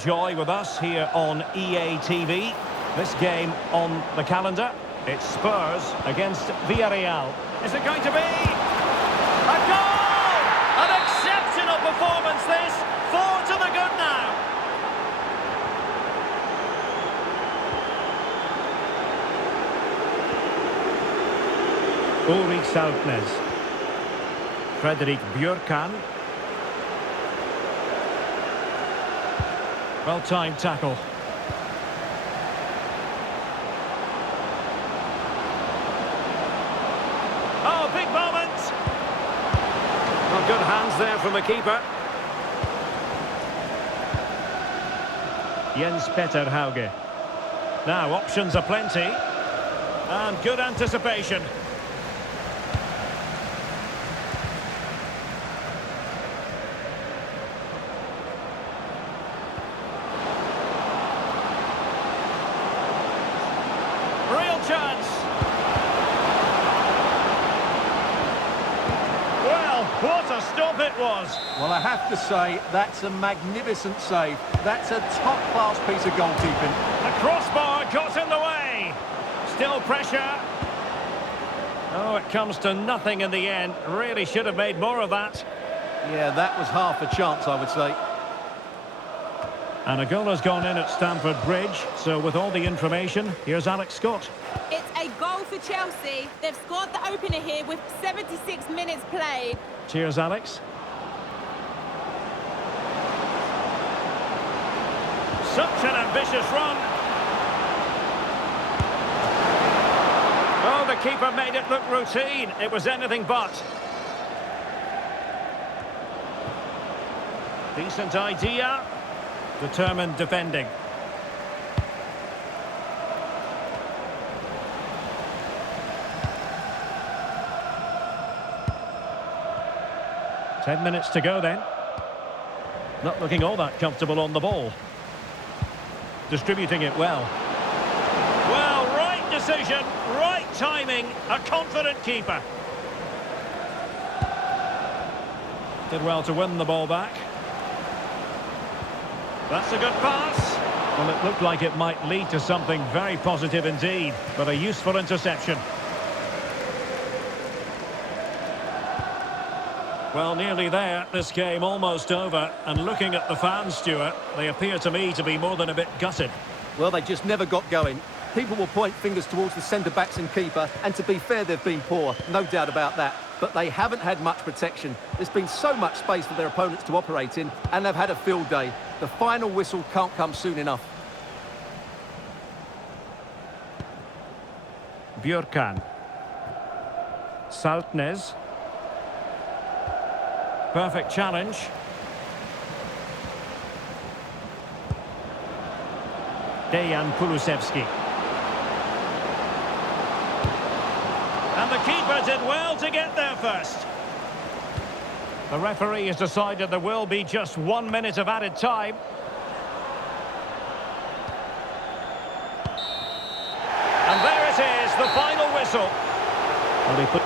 Joy with us here on EA TV. This game on the calendar, it's Spurs against Villarreal. Is it going to be a goal? An exceptional performance this. 4 to the good now. Ulrich Saltnes. Fredrik Björkan. Well-timed tackle. Oh, big moment! Well, good hands there from the keeper. Jens Petter Hauge. Now, options are plenty. And good anticipation. Real chance. Well, what a stop it was. Well, I have to say, that's a magnificent save. That's a top-class piece of goalkeeping. The crossbar got in the way. Still pressure. Oh, it comes to nothing in the end. Really should have made more of that. Yeah, that was half a chance, I would say. And a goal has gone in at Stamford Bridge. So with all the information, here's Alex Scott. It's a goal for Chelsea. They've scored the opener here with 76 minutes played. Cheers, Alex. Such an ambitious run. Oh, the keeper made it look routine. It was anything but. Decent idea. Determined defending. Ten minutes to go then. Not looking all that comfortable on the ball. Distributing it well. Well, right decision, right timing, a confident keeper. Did well to win the ball back. That's a good pass. Well, it looked like it might lead to something very positive indeed, but a useful interception. Well, nearly there. This game almost over. And looking at the fans, Stuart, they appear to me to be more than a bit gutted. Well, they just never got going. People will point fingers towards the centre-backs and keeper, and to be fair, they've been poor, no doubt about that. But they haven't had much protection. There's been so much space for their opponents to operate in, and they've had a field day. The final whistle can't come soon enough. Björkan. Saltnes. Perfect challenge. Dejan Kulusevski. And the keeper did well to get there first. The referee has decided there will be just 1 minute of added time. And there it is, the final whistle. Well, they put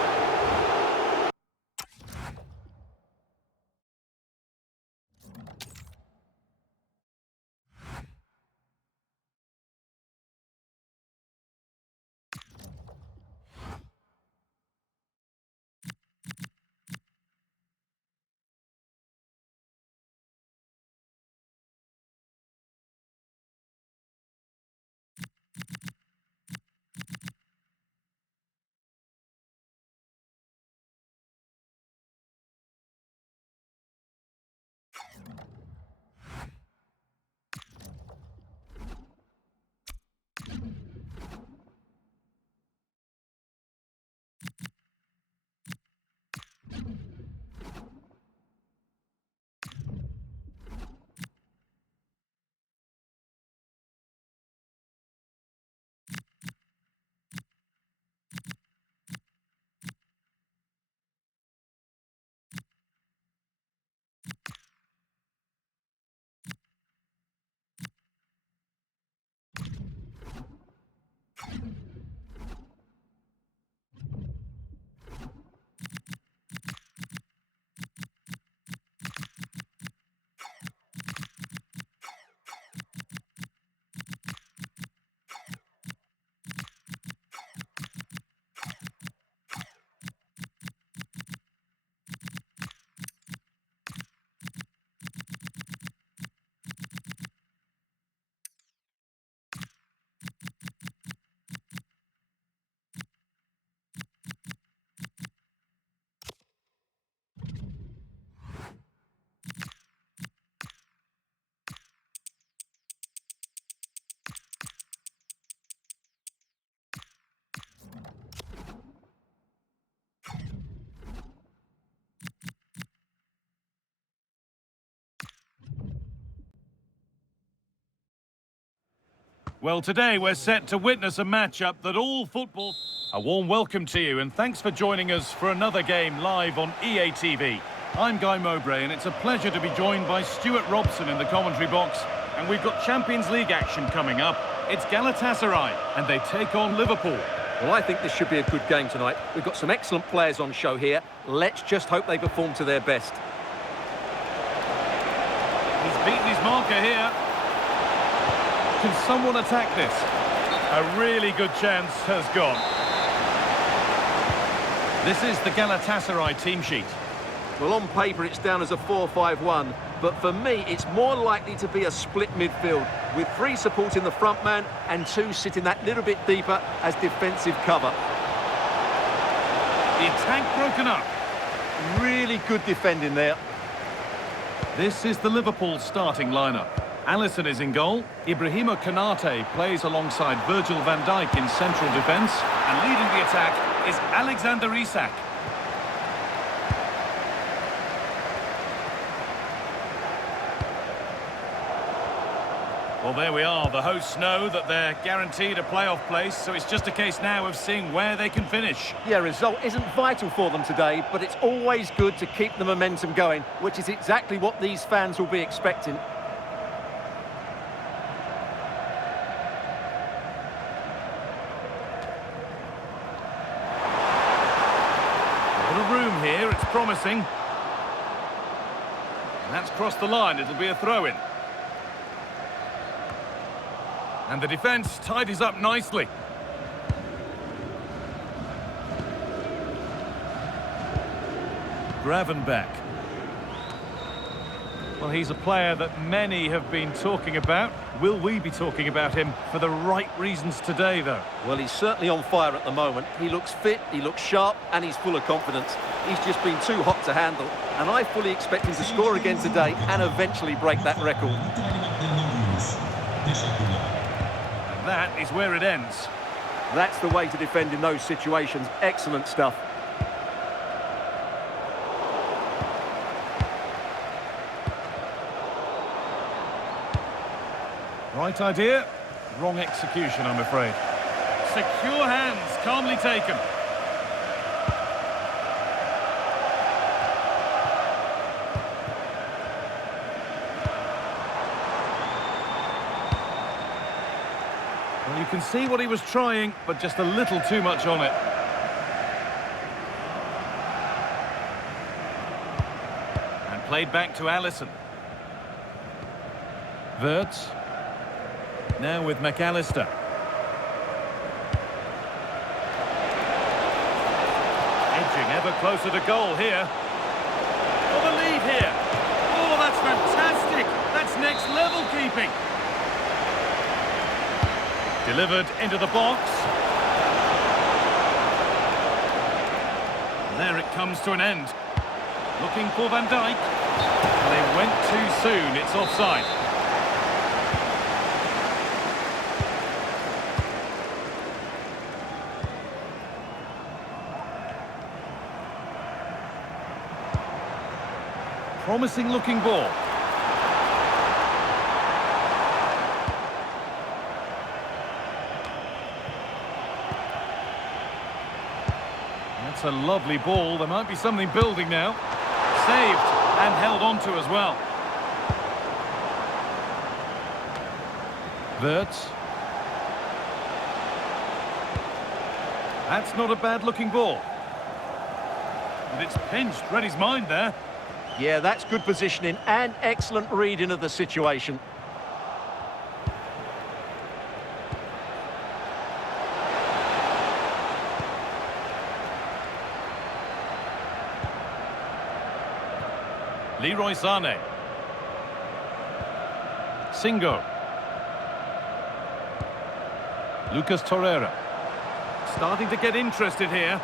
Well, today we're set to witness a matchup that all football... A warm welcome to you and thanks for joining us for another game live on EA TV. I'm Guy Mowbray and it's a pleasure to be joined by Stuart Robson in the commentary box. And we've got Champions League action coming up. It's Galatasaray and they take on Liverpool. Well, I think this should be a good game tonight. We've got some excellent players on show here. Let's just hope they perform to their best. He's beaten his marker here. Can someone attack this? A really good chance has gone. This is the Galatasaray team sheet. Well, on paper it's down as a 4-5-1, but for me it's more likely to be a split midfield, with 3 supporting the front man and 2 sitting that little bit deeper as defensive cover. The attack broken up. Really good defending there. This is the Liverpool starting lineup. Alisson is in goal. Ibrahima Konate plays alongside Virgil van Dijk in central defence. And leading the attack is Alexander Isak. Well, there we are. The hosts know that they're guaranteed a playoff place, so it's just a case now of seeing where they can finish. Yeah, result isn't vital for them today, but it's always good to keep the momentum going, which is exactly what these fans will be expecting. A little room here, it's promising. And that's crossed the line, it'll be a throw-in. And the defence tidies up nicely. Gravenberch. Well, he's a player that many have been talking about. Will we be talking about him for the right reasons today, though? Well, he's certainly on fire at the moment. He looks fit, he looks sharp, and he's full of confidence. He's just been too hot to handle, and I fully expect him to score again today and eventually break that record. And that is where it ends. That's the way to defend in those situations. Excellent stuff. Right idea, wrong execution, I'm afraid. Secure hands, calmly taken. Well, you can see what he was trying, but just a little too much on it. And played back to Alisson. Wirtz. Now with McAllister. Edging ever closer to goal here. For the lead here. Oh, that's fantastic. That's next level keeping. Delivered into the box. And there it comes to an end. Looking for Van Dijk. They went too soon. It's offside. Promising looking ball. That's a lovely ball. There might be something building now. Saved and held on to as well. Wirtz. That's not a bad looking ball. And it's pinched. Read his mind there. Yeah, that's good positioning and excellent reading of the situation. Leroy Sané. Singo. Lucas Torreira. Starting to get interested here.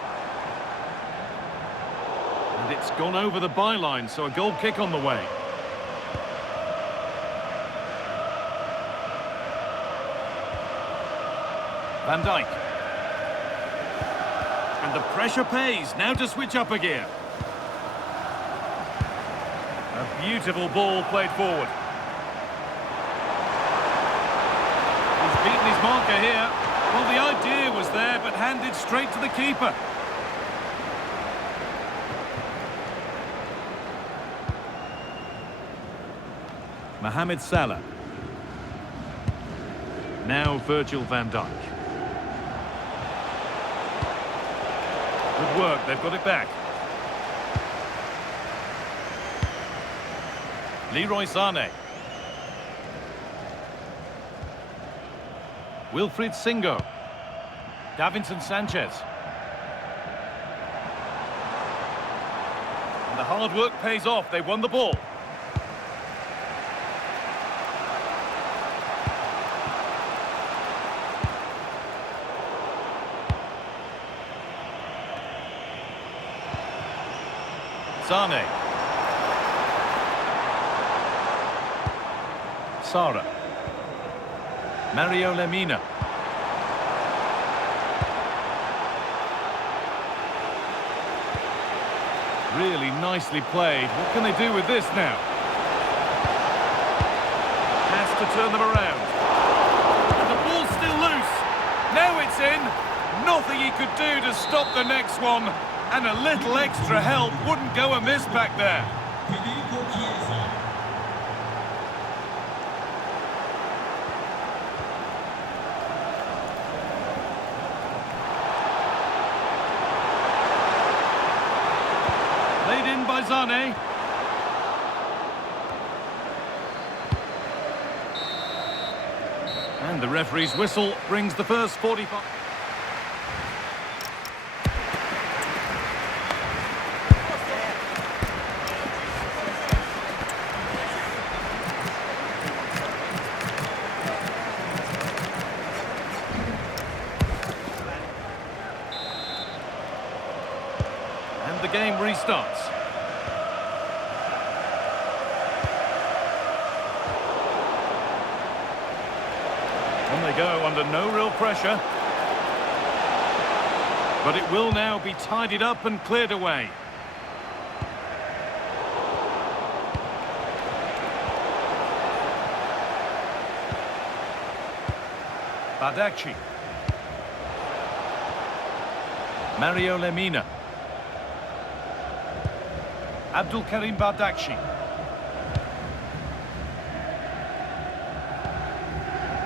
And it's gone over the byline, so a goal kick on the way. Van Dijk. And the pressure pays. Now to switch up a gear. A beautiful ball played forward. He's beaten his marker here. Well, the idea was there, but handed straight to the keeper. Mohamed Salah. Now Virgil van Dijk. Good work, they've got it back. Leroy Sané. Wilfried Singo. Davinson Sanchez. And the hard work pays off, they won the ball. Sane. Sara. Mario Lemina. Really nicely played. What can they do with this now? Has to turn them around. And the ball's still loose. Now it's in. Nothing he could do to stop the next one. And a little extra help wouldn't go amiss back there. Laid in by Sané. And the referee's whistle brings the first 45. And the game restarts. On they go under no real pressure. But it will now be tidied up and cleared away. Bardakci. Mario Lemina. Abdul Karim Bardakci.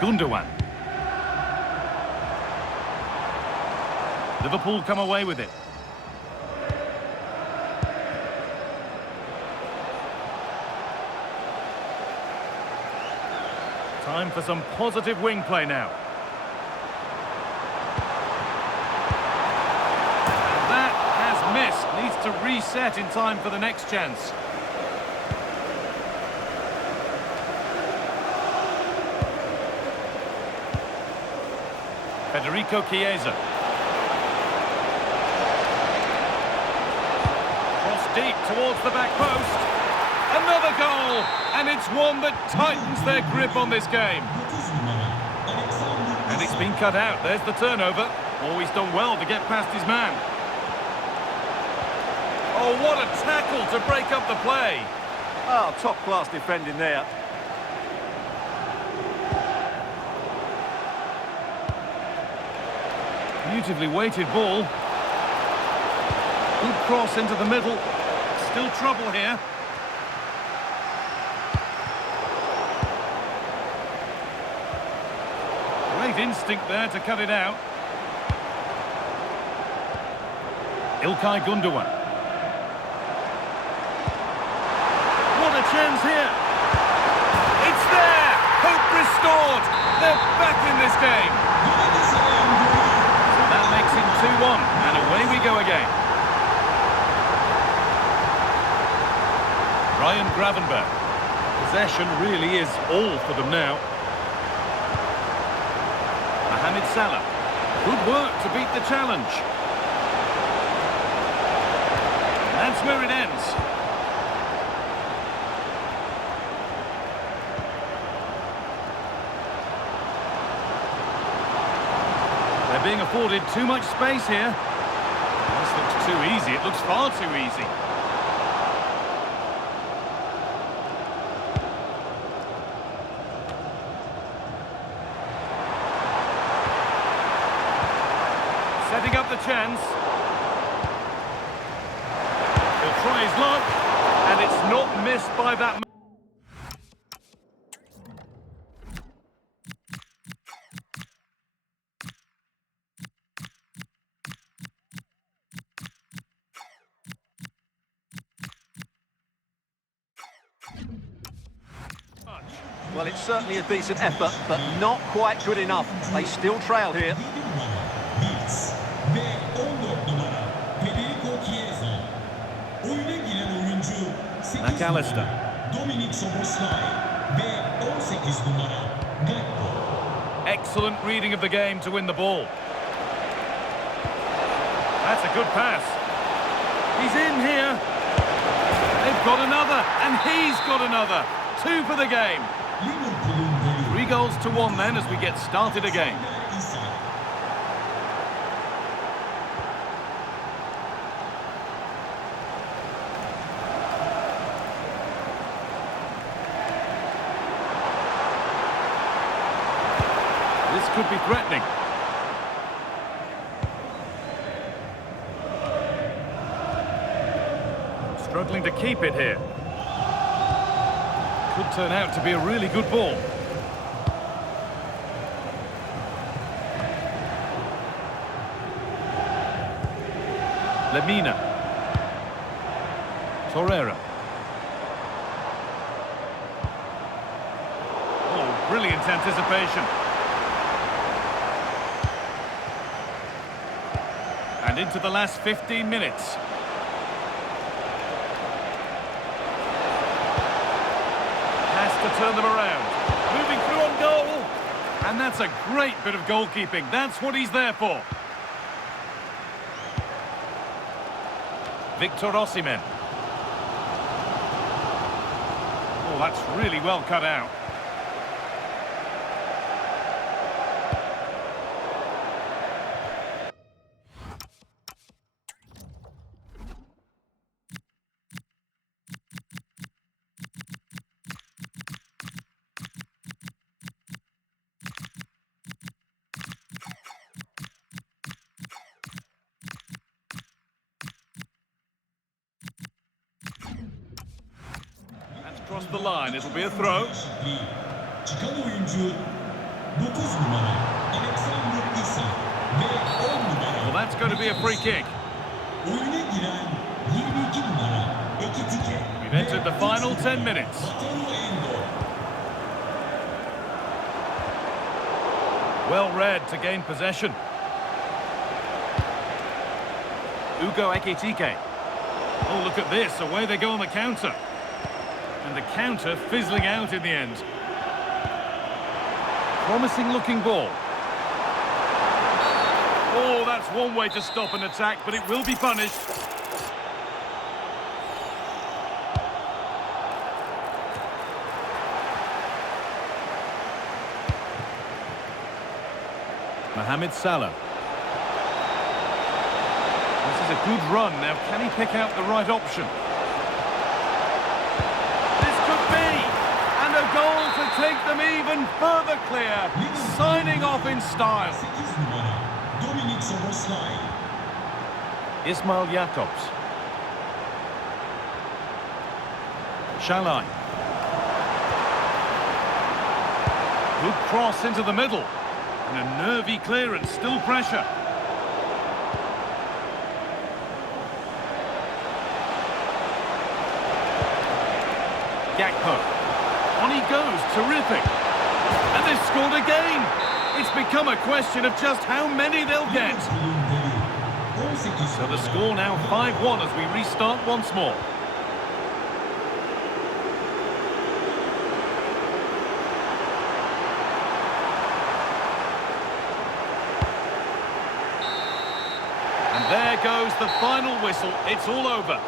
Gundogan. Liverpool come away with it. Time for some positive wing play now. And that has missed. Needs to reset in time for the next chance. Federico Chiesa. Cross deep towards the back post. Another goal! And it's one that tightens their grip on this game. And it's been cut out. There's the turnover. Always done well to get past his man. Oh, what a tackle to break up the play. Oh, top-class defending there. Beautifully weighted ball. Good cross into the middle. Still trouble here. Great instinct there to cut it out. İlkay Gundogan. What a chance here. It's there! Hope restored! They're back in this game. That makes it 2-1, and away we go again. Ryan Gravenberch. Possession really is all for them now. Mohamed Salah. Good work to beat the challenge. That's where it ends. They're being afforded too much space here. This looks too easy. It looks far too easy. Setting up the chance. He'll try his luck, and it's not missed by that. Well, it's certainly a decent effort, but not quite good enough. They still trail here. McAllister. Excellent reading of the game to win the ball. That's a good pass. He's in here. They've got another, and he's got another. 2 for the game. 3 goals to 1 then as we get started again. This could be threatening. Struggling to keep it here. Could turn out to be a really good ball. Lemina. Torreira. Oh, brilliant anticipation. And into the last 15 minutes. Has to turn them around. Moving through on goal. And that's a great bit of goalkeeping. That's what he's there for. Victor Osimhen. Oh, that's really well cut out. Across the line, it'll be a throw. Well, that's going to be a free kick. We've entered the final 10 minutes. Well read to gain possession. Ugo Ekitike. Oh, look at this. Away they go on the counter. And the counter fizzling out in the end. Promising looking ball. Oh, that's one way to stop an attack, but it will be punished. Mohamed Salah. This is a good run. Now, can he pick out the right option? A goal to take them even further clear, signing off in style. Ismail Jakobs. Shalai. Good cross into the middle. And a nervy clearance, still pressure. Gakpo. On he goes, terrific. And they've scored again. It's become a question of just how many they'll get. So the score now 5-1 as we restart once more. And there goes the final whistle. It's all over.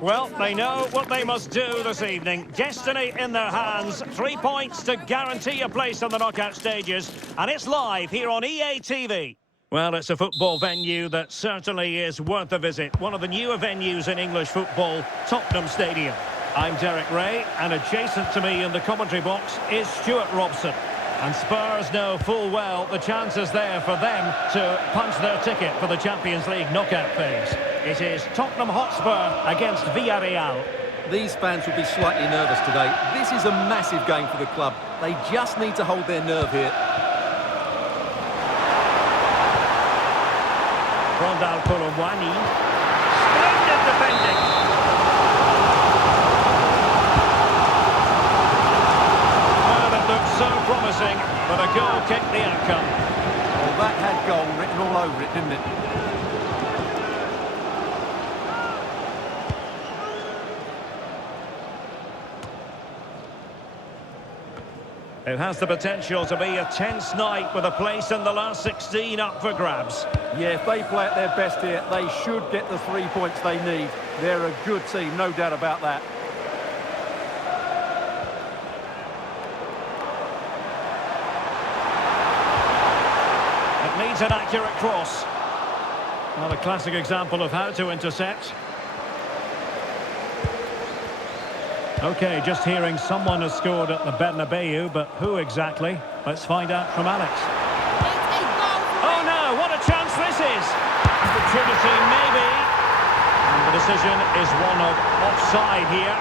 Well, they know what they must do this evening. Destiny in their hands. 3 points to guarantee a place on the knockout stages. And it's live here on EA TV. Well, it's a football venue that certainly is worth a visit. One of the newer venues in English football, Tottenham Stadium. I'm Derek Ray, and adjacent to me in the commentary box is Stuart Robson. And Spurs know full well the chances there for them to punch their ticket for the Champions League knockout phase. It is Tottenham Hotspur against Villarreal. These fans will be slightly nervous today. This is a massive game for the club. They just need to hold their nerve here. Rondal Colomwani. Splendid defending. Well, it looked so promising, but a goal kicked the outcome. Well, that had goal written all over it, didn't it? It has the potential to be a tense night with a place in the last 16 up for grabs. Yeah, if they play at their best here, they should get the 3 points they need. They're a good team, no doubt about that. It needs an accurate cross. Well, a classic example of how to intercept. OK, just hearing someone has scored at the Bernabeu, but who exactly? Let's find out from Alex. It's a goal. Oh no, what a chance this is! Opportunity maybe. And the decision is one of offside here.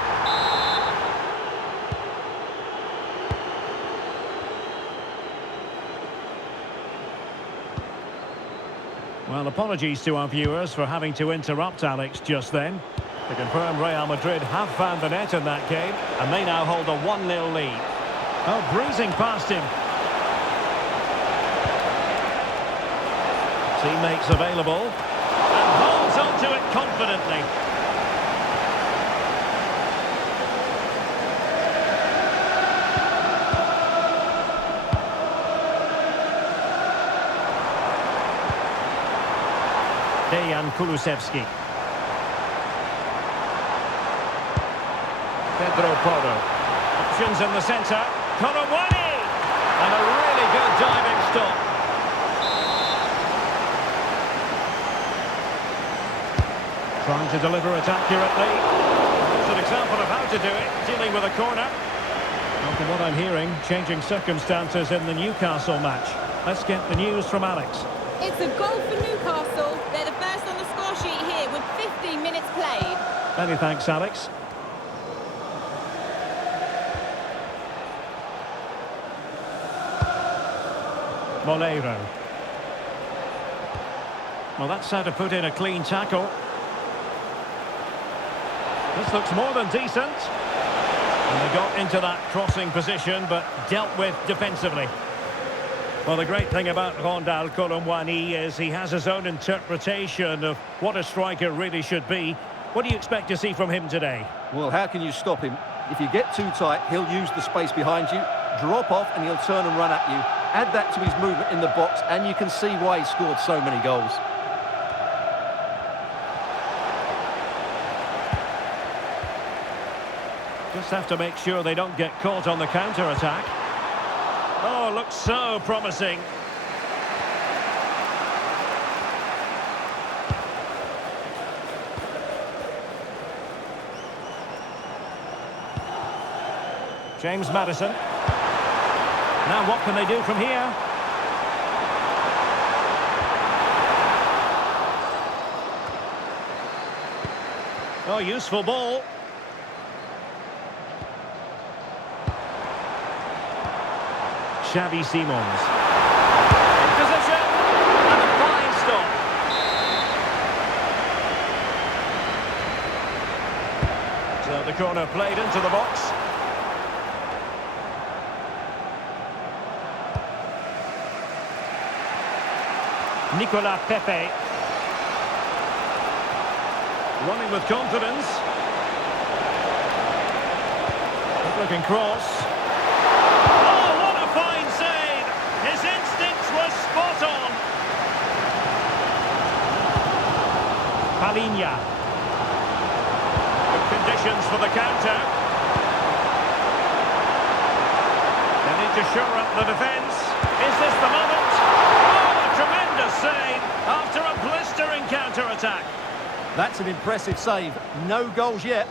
Well, apologies to our viewers for having to interrupt Alex just then. To confirm, Real Madrid have found the net in that game, and they now hold a 1-0 lead. Oh, breezing past him. Teammates available, and holds on to it confidently. Dejan Kulusevski. Pedro Porro. Options in the centre. Colomwani! And a really good diving stop. Trying to deliver it accurately. It's an example of how to do it, dealing with a corner. Well, from what I'm hearing, changing circumstances in the Newcastle match. Let's get the news from Alex. It's a goal for Newcastle. They're the first on the score sheet here with 15 minutes played. Many thanks, Alex. Moleiro. Well, that's how to put in a clean tackle. This looks more than decent. And they got into that crossing position, but dealt with defensively. Well, the great thing about Rondal Colomwani is he has his own interpretation of what a striker really should be. What do you expect to see from him today? Well, how can you stop him? If you get too tight, he'll use the space behind you, drop off, and he'll turn and run at you. Add that to his movement in the box, and you can see why he scored so many goals. Just have to make sure they don't get caught on the counter-attack. Oh, looks so promising. James Maddison. Now what can they do from here? Oh, useful ball. Xavi Simons. In position. And a fine stop. So the corner played into the box. Nicolas Pepe. Running with confidence. Good looking cross. Oh, what a fine save! His instincts were spot on. Palinha. conditions for the counter. They need to shore up the defence. Is this the moment? Oh, a tremendous save after a blistering counter-attack. That's an impressive save. No goals yet.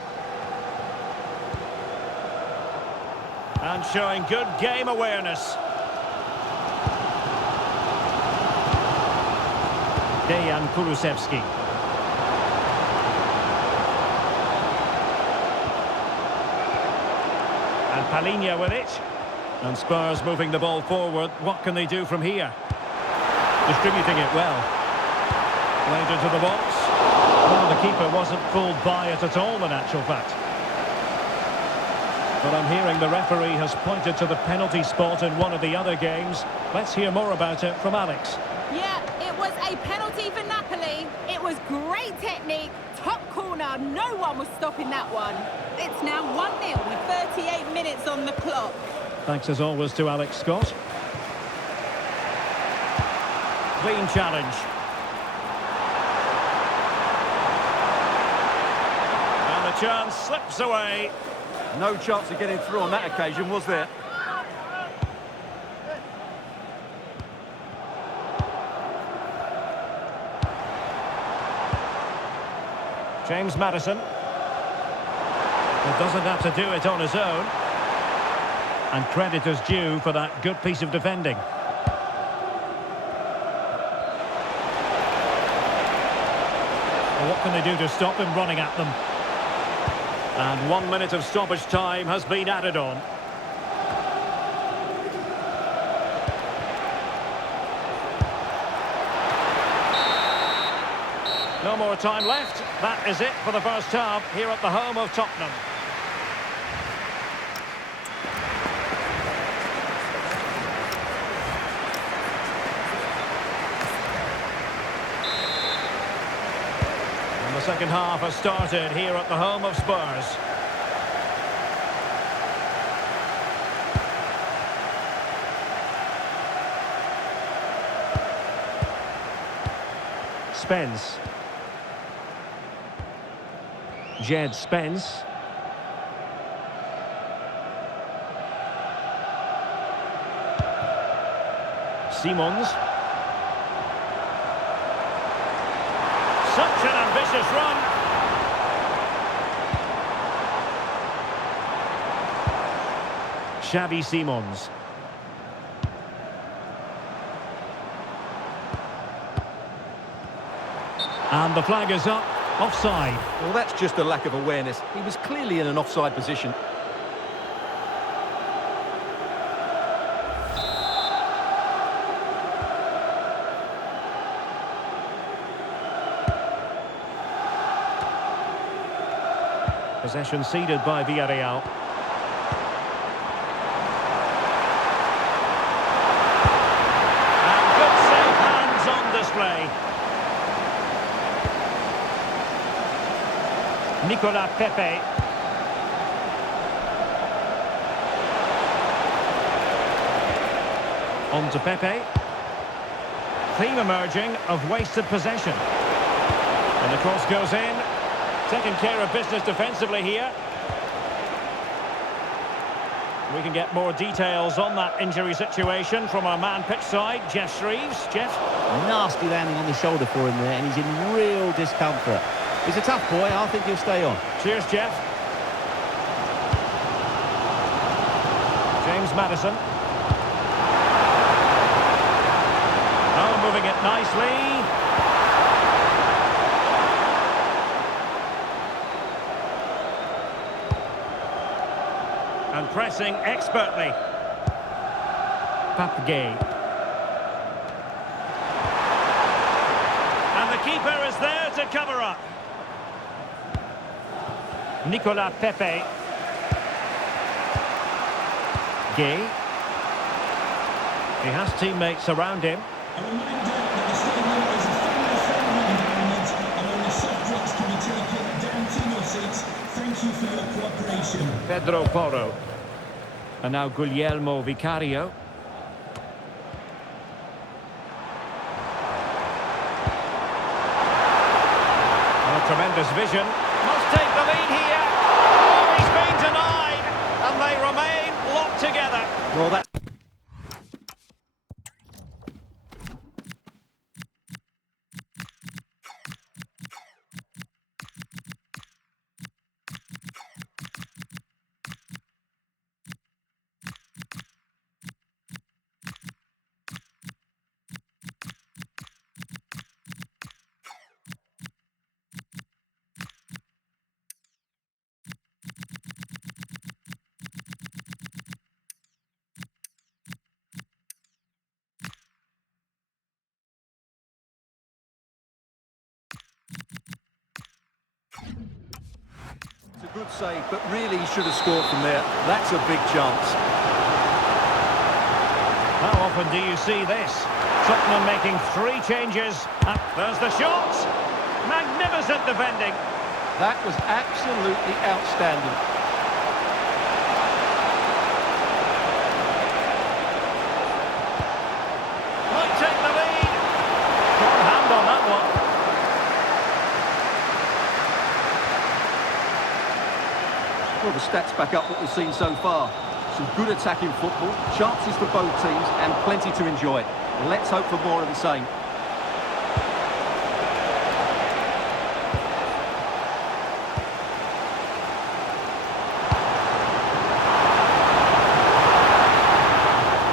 And showing good game awareness. Dejan Kulusevski. And Palhinha with it. And Spurs moving the ball forward. What can they do from here? Distributing it well. Played into the box. Well, the keeper wasn't fooled by it at all, in actual fact. But I'm hearing the referee has pointed to the penalty spot in one of the other games. Let's hear more about it from Alex. Yeah, it was a penalty for Napoli. It was great technique, top corner, no one was stopping that one. It's now 1-0 with 38 minutes on the clock. Thanks as always to Alex Scott. Clean challenge. And the chance slips away. No chance of getting through on that occasion, was there? James Maddison. He doesn't have to do it on his own. And credit is due for that good piece of defending. Well, what can they do to stop him running at them? And 1 minute of stoppage time has been added on. No more time left. That is it for the first half here at the home of Tottenham. And the second half has started here at the home of Spurs. Spence. Jed Spence. Simons. Such an ambitious run. Xavi Simons. And the flag is up. Offside. Well, that's just a lack of awareness. He was clearly in an offside position. Possession ceded by Villarreal. And good safe hands on display. Nicolas Pepe. On to Pepe. Theme emerging of wasted possession. And the cross goes in. Taking care of business defensively here. We can get more details on that injury situation from our man pitch side, Jeff Shreves. Jeff? Nasty landing on the shoulder for him there, and he's in real discomfort. He's a tough boy. I think he'll stay on. Cheers, Jeff. James Maddison. Oh, moving it nicely. And pressing expertly. Papgay. And the keeper is there to cover up. Nicolas Pepe. Gay. He has teammates around him. A reminder that the stadium is a family-friendly environment and only soft drinks can be taken down to your seats. Thank you for your cooperation. Pedro Porro. And now Guglielmo Vicario. Oh, tremendous vision. Must take the lead here. remain locked together. Well, that's... It's a good save, but really he should have scored from there. That's a big chance. How often do you see this? Tottenham making 3 changes. There's the shot. Magnificent defending. That was absolutely outstanding. Might take the lead. Strong hand on that one. Well, the stats back up what we've seen so far. Some good attacking football, chances for both teams, and plenty to enjoy. Let's hope for more of the same.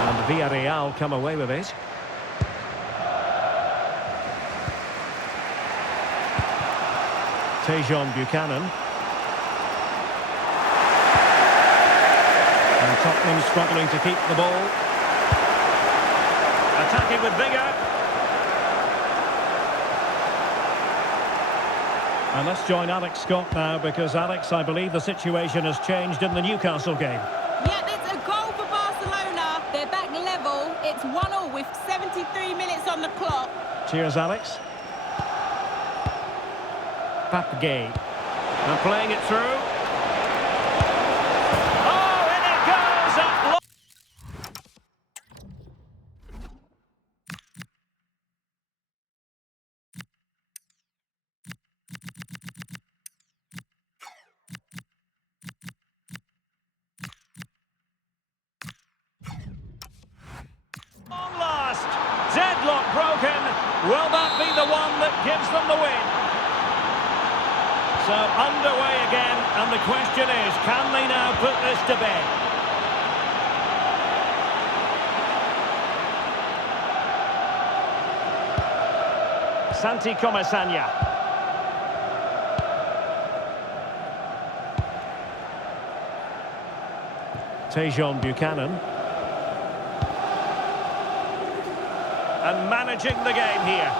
And Villarreal come away with it. Tejon Buchanan. And Tottenham struggling to keep the ball. Attacking with vigour. And let's join Alex Scott now, because Alex, I believe the situation has changed in the Newcastle game. Yeah, it's a goal for Barcelona. They're back level. It's 1-1 with 73 minutes on the clock. Cheers, Alex. Pape Gueye. And playing it through. Oh, in it goes! Up. Long last. Deadlock broken. Will that be the one that gives them the win? So underway again, and the question is, can they now put this to bed? Santi Comesaña. Tejon Buchanan. And managing the game here.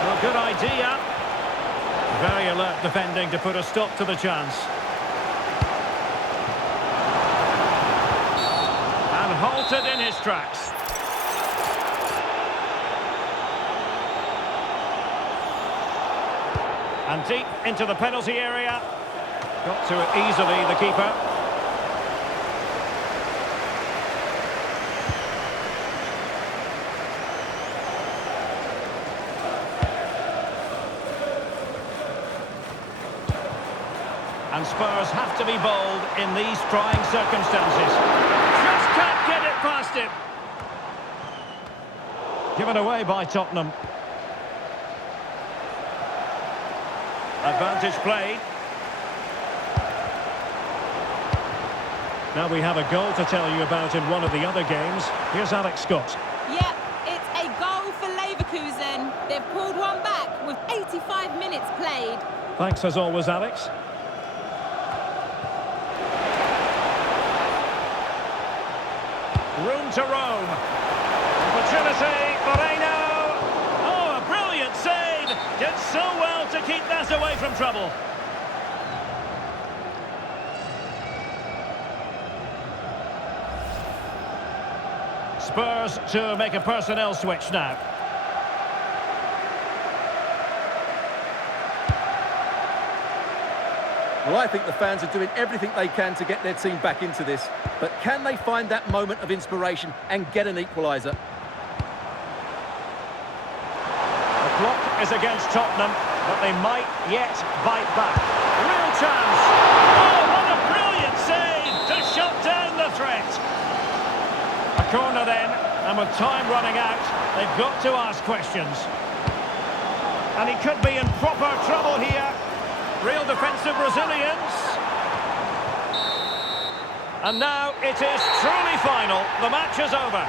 Well, good idea. Very alert defending to put a stop to the chance. And halted in his tracks. And deep into the penalty area. Got to it easily, the keeper. And Spurs have to be bold in these trying circumstances. Just can't get it past him. Given away by Tottenham. Advantage played. Now we have a goal to tell you about in one of the other games. Here's Alex Scott. Yeah, it's a goal for Leverkusen. They've pulled one back with 85 minutes played. Thanks as always, Alex. Room to roam. Opportunity, Moreno. Oh, a brilliant save. Did so well to keep that away from trouble. Spurs to make a personnel switch now. Well, I think the fans are doing everything they can to get their team back into this. But can they find that moment of inspiration and get an equaliser? The clock is against Tottenham, but they might yet bite back. Real chance. Oh, what a brilliant save to shut down corner then, and with time running out, they've got to ask questions. And he could be in proper trouble here. Real defensive resilience. And now it is truly final. The match is over.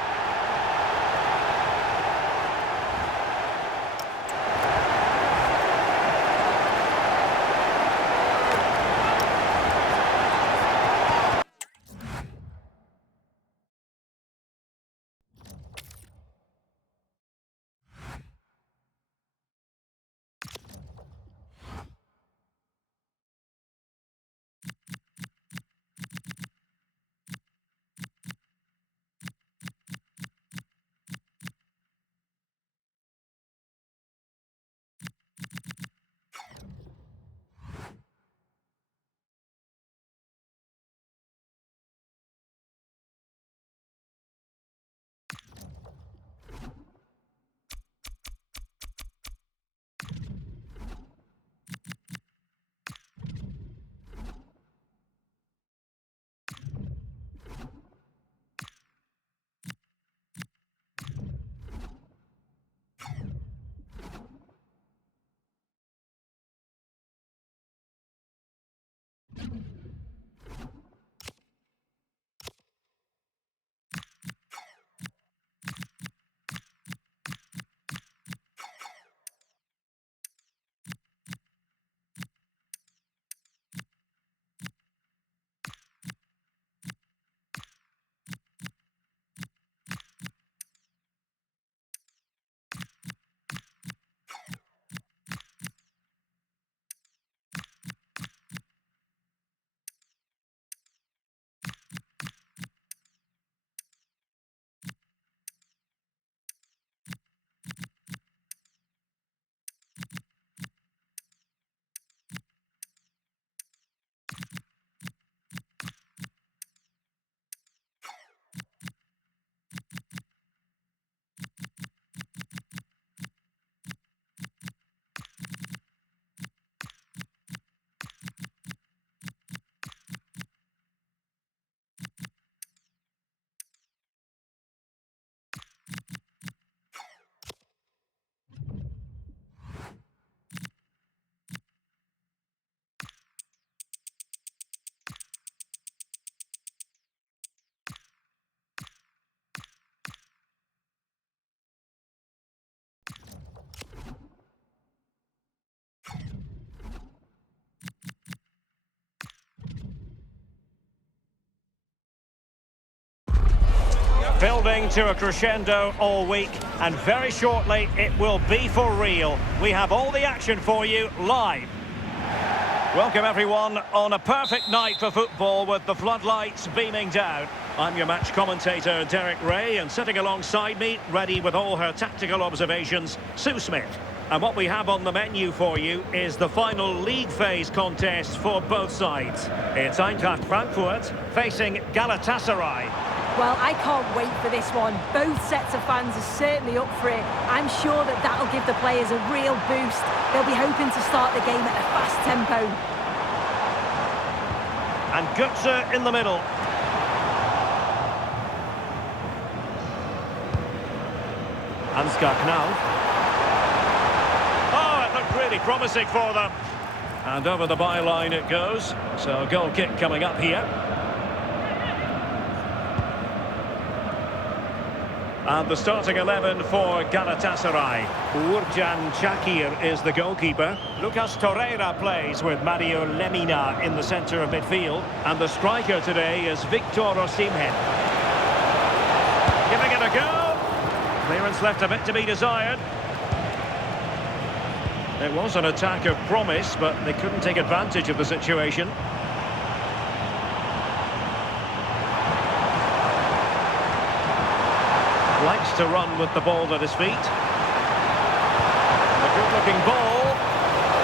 Building to a crescendo all week, and very shortly it will be for real. We have all the action for you live. Welcome everyone on a perfect night for football with the floodlights beaming down. I'm your match commentator Derek Ray, and sitting alongside me, ready with all her tactical observations, Sue Smith. And what we have on the menu for you is the final league phase contest for both sides. It's Eintracht Frankfurt facing Galatasaray. Well, I can't wait for this one. Both sets of fans are certainly up for it. I'm sure that that'll give the players a real boost. They'll be hoping to start the game at a fast tempo. And Götze in the middle. Ansgar Knauf. Oh, it looked really promising for them. And over the byline it goes. So a goal kick coming up here. And the starting 11 for Galatasaray. Uğurcan Çakır is the goalkeeper. Lucas Torreira plays with Mario Lemina in the centre of midfield. And the striker today is Victor Osimhen. Giving it a go. Clearance left a bit to be desired. It was an attack of promise, but they couldn't take advantage of the situation. Likes to run with the ball at his feet. A good-looking ball,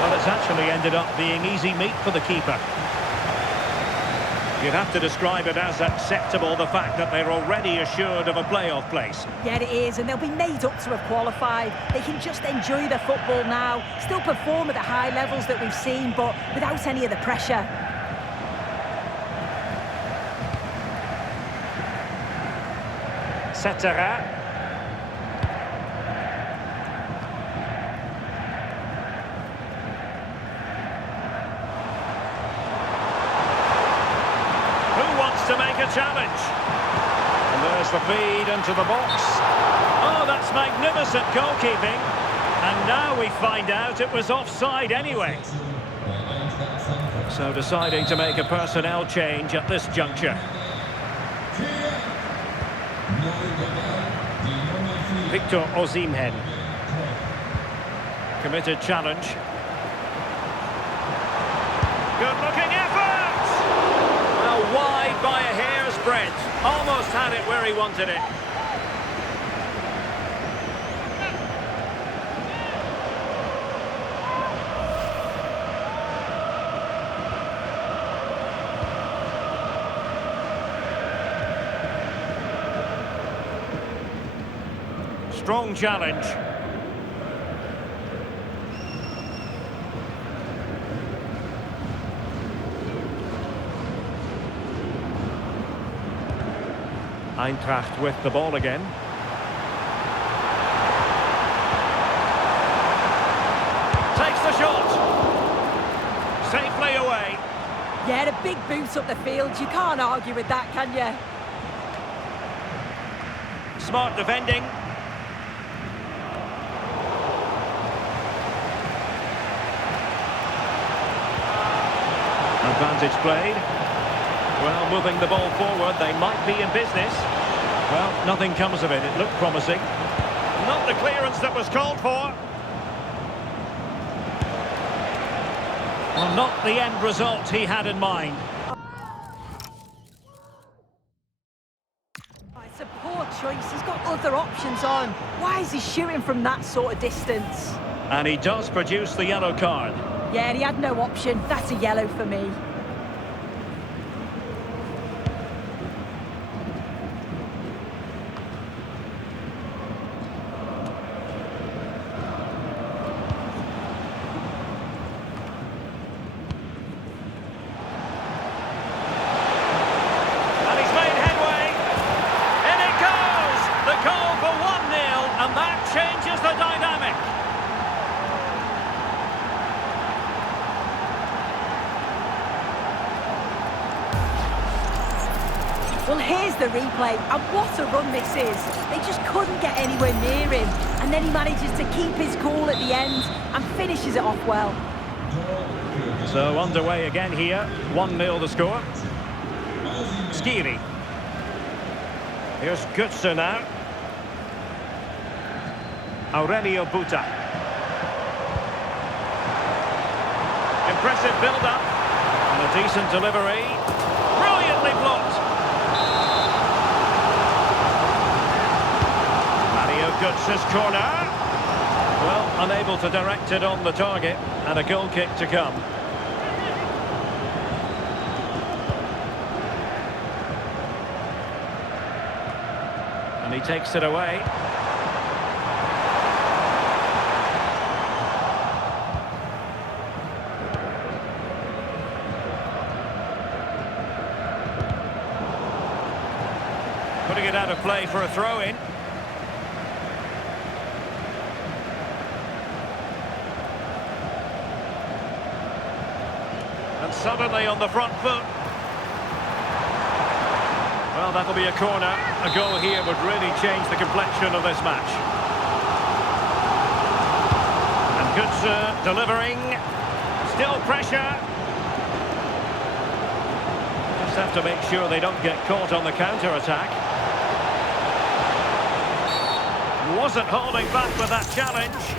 but it's actually ended up being easy meat for the keeper. You'd have to describe it as acceptable, the fact that they're already assured of a playoff place. Yeah, it is, and they'll be made up to have qualified. They can just enjoy their football now, still perform at the high levels that we've seen, but without any of the pressure. Setera. Who wants to make a challenge? And there's the feed into the box. Oh, that's magnificent goalkeeping. And now we find out it was offside anyway. So deciding to make a personnel change at this juncture. Victor Osimhen. Committed challenge. Good looking effort! Well, wide by a hair's breadth. Almost had it where he wanted it. Strong challenge. Eintracht with the ball again. Takes the shot. Safely away. Yeah, a big boot up the field. You can't argue with that, can you? Smart defending. Advantage played. Well, moving the ball forward, they might be in business. Well, nothing comes of it. It looked promising. Not the clearance that was called for. Well, not the end result he had in mind. It's a poor choice. He's got other options on. Why is he shooting from that sort of distance? And he does produce the yellow card. Yeah, and he had no option. That's a yellow for me. And he's made headway. In it goes! The goal for 1-0, and that changes the dynamic. Well, here's the replay, and what a run this is. They just couldn't get anywhere near him, and then he manages to keep his cool at the end and finishes it off well. So underway again here, 1-0 the score. Skiri. Here's Götze now. Aurelio Buta. Impressive build-up, and a decent delivery. Brilliantly blocked. Götze's corner. Well, unable to direct it on the target, and a goal kick to come. And he takes it away. Putting it out of play for a throw-in. And suddenly on the front foot. Well, that'll be a corner. A goal here would really change the complexion of this match. And Götze delivering. Still pressure. Just have to make sure they don't get caught on the counter-attack. Wasn't holding back with that challenge.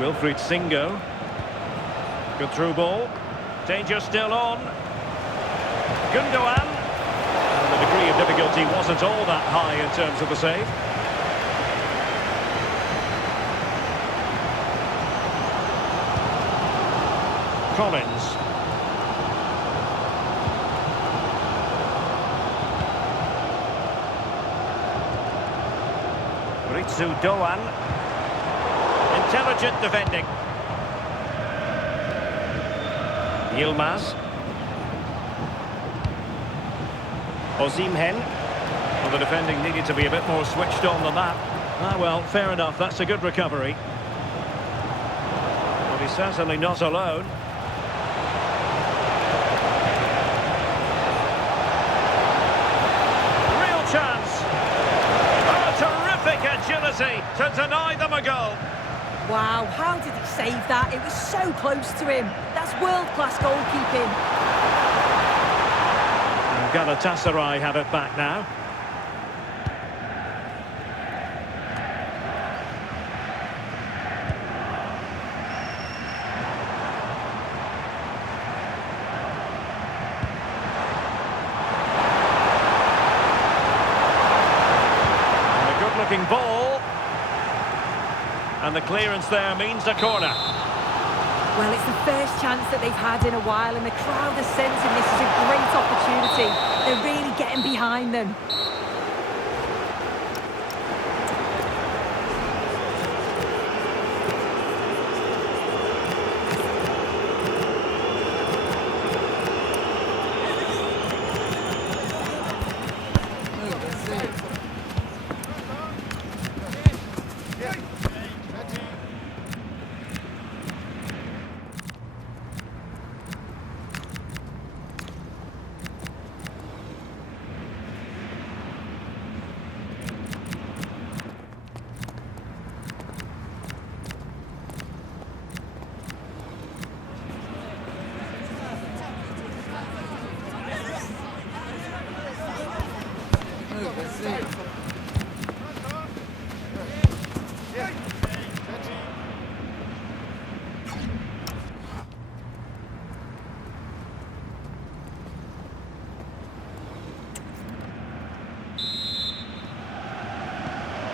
Wilfried Singo. Good through ball. Danger still on. Gundogan. degree of difficulty wasn't all that high in terms of the save. Collins. Ritsu Doan. Intelligent defending. Yilmaz. Osimhen. Well, the defending needed to be a bit more switched on than that. Ah, well, fair enough. That's a good recovery. But he's certainly not alone. Real chance. Oh, terrific agility to deny them a goal. Wow, how did he save that? It was so close to him. That's world-class goalkeeping. And Galatasaray have it back now. And a good-looking ball. And the clearance there means a corner. Well, it's the first chance that they've had in a while, and the crowd are sensing this is a great opportunity. They're really getting behind them.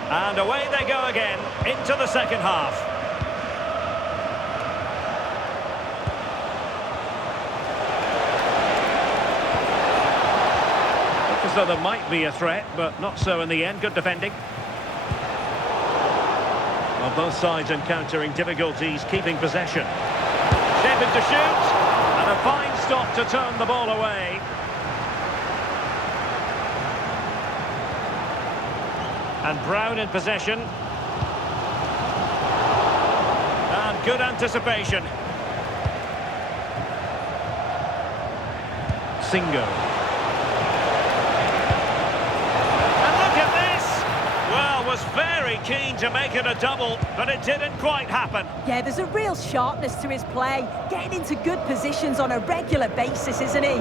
And away they go again, into the second half. Looks as though there might be a threat, but not so in the end. Good defending. Well, both sides encountering difficulties keeping possession. Shaping to shoot, and a fine stop to turn the ball away. And Brown in possession. And good anticipation. Singo. And look at this! Well, was very keen to make it a double, but it didn't quite happen. Yeah, there's a real sharpness to his play. Getting into good positions on a regular basis, isn't he?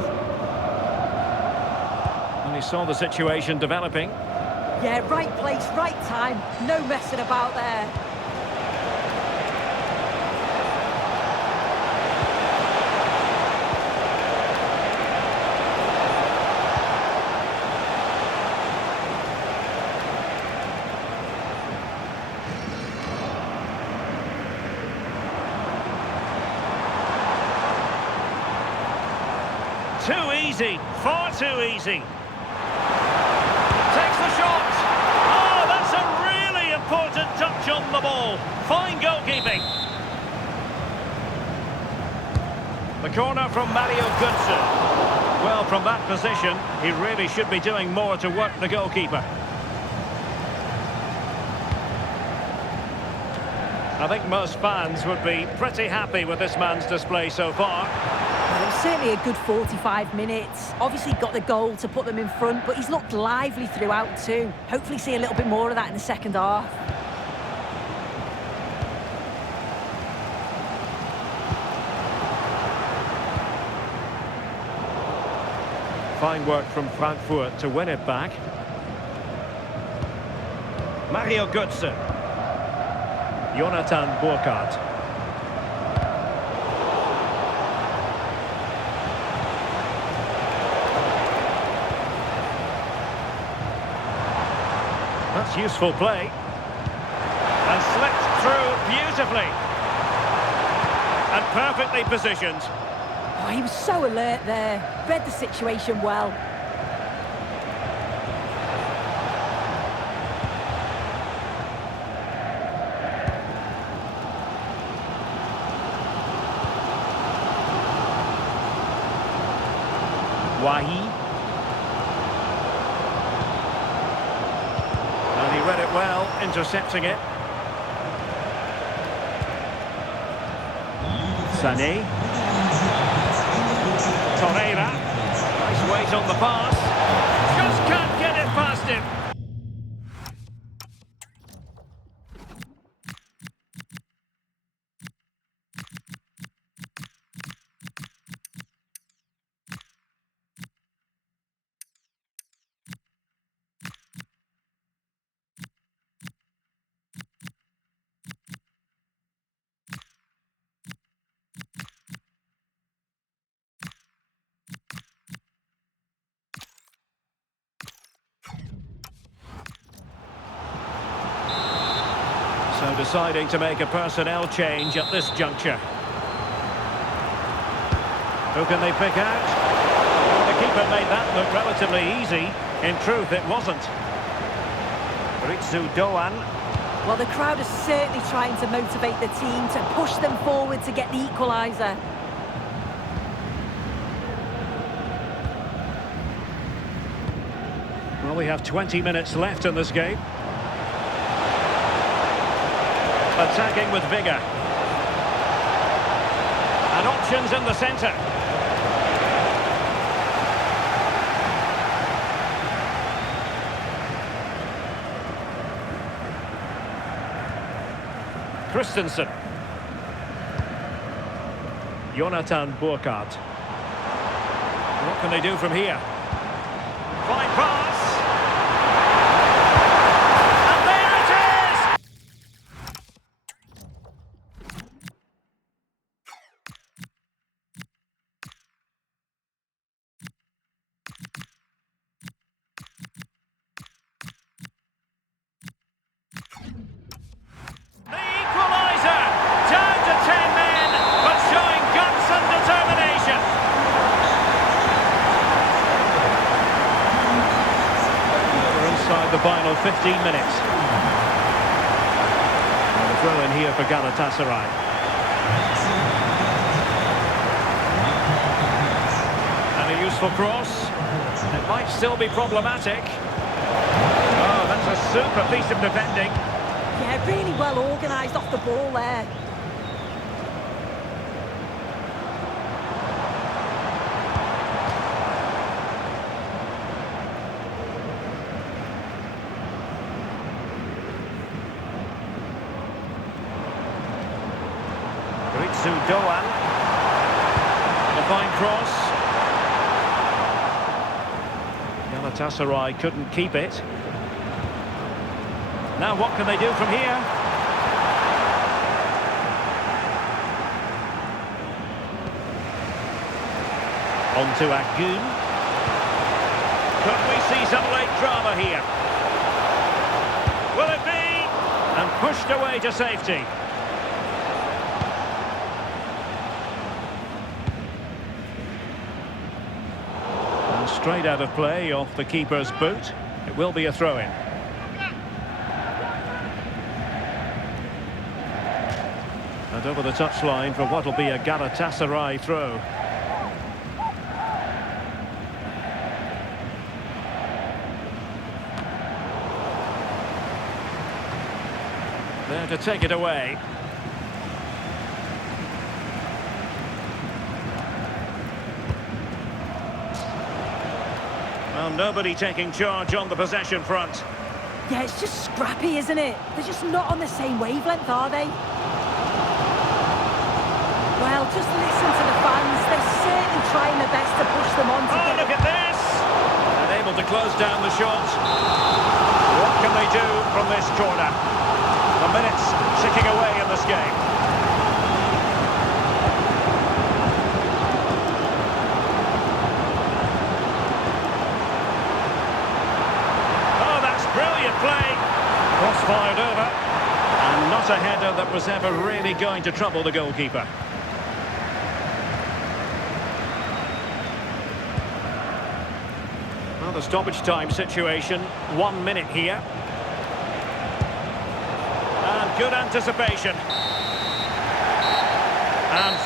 And he saw the situation developing. Yeah, right place, right time. No messing about there. Too easy, far too easy. Takes the shot. Oh, that's a really important touch on the ball. Fine goalkeeping. The corner from Mario Götze. Well, from that position, he really should be doing more to work the goalkeeper. I think most fans would be pretty happy with this man's display so far. Well, it was certainly a good 45 minutes. Obviously got the goal to put them in front, but he's looked lively throughout too. Hopefully see a little bit more of that in the second half. Fine work from Frankfurt to win it back. Mario Götze. Jonathan Burkhardt. That's useful play. And slipped through beautifully. And perfectly positioned. Oh, he was so alert there. Read the situation well. Wahi. And he read it well, intercepting it. Sané. Torreira. Nice weight on the pass. Just can't get it past him. So deciding to make a personnel change at this juncture. Who can they pick out? The keeper made that look relatively easy. In truth, it wasn't. Ritsu Doan. Well, the crowd is certainly trying to motivate the team to push them forward to get the equaliser. Well, we have 20 minutes left in this game. Attacking with vigour. And options in the centre. Christensen. Jonathan Burkhardt. What can they do from here? Fine pass. And there it is! The equaliser! Down to 10 men, but showing guts and determination. We're inside the final 15 minutes. And a throw in here for Galatasaray. And a useful cross. It might still be problematic. Oh, that's a super piece of defending. Yeah, really well organised off the ball there. Ritsu Doan. A fine cross. Galatasaray couldn't keep it. Now what can they do from here? On to Agun. Could we see some late drama here? Will it be? And pushed away to safety. And straight out of play off the keeper's boot. It will be a throw-in. And over the touchline for what will be a Galatasaray throw. There to take it away. Well, nobody taking charge on the possession front. Yeah, it's just scrappy, isn't it? They're just not on the same wavelength, are they? Well, just listen to the fans. They're certainly trying their best to push them on to Oh, get look at this! And able to close down the shot. What can they do from this corner? The minutes ticking away in this game. Oh, that's brilliant play. header that was ever really going to trouble the goalkeeper. Well, the stoppage time situation, 1 minute here. And good anticipation. And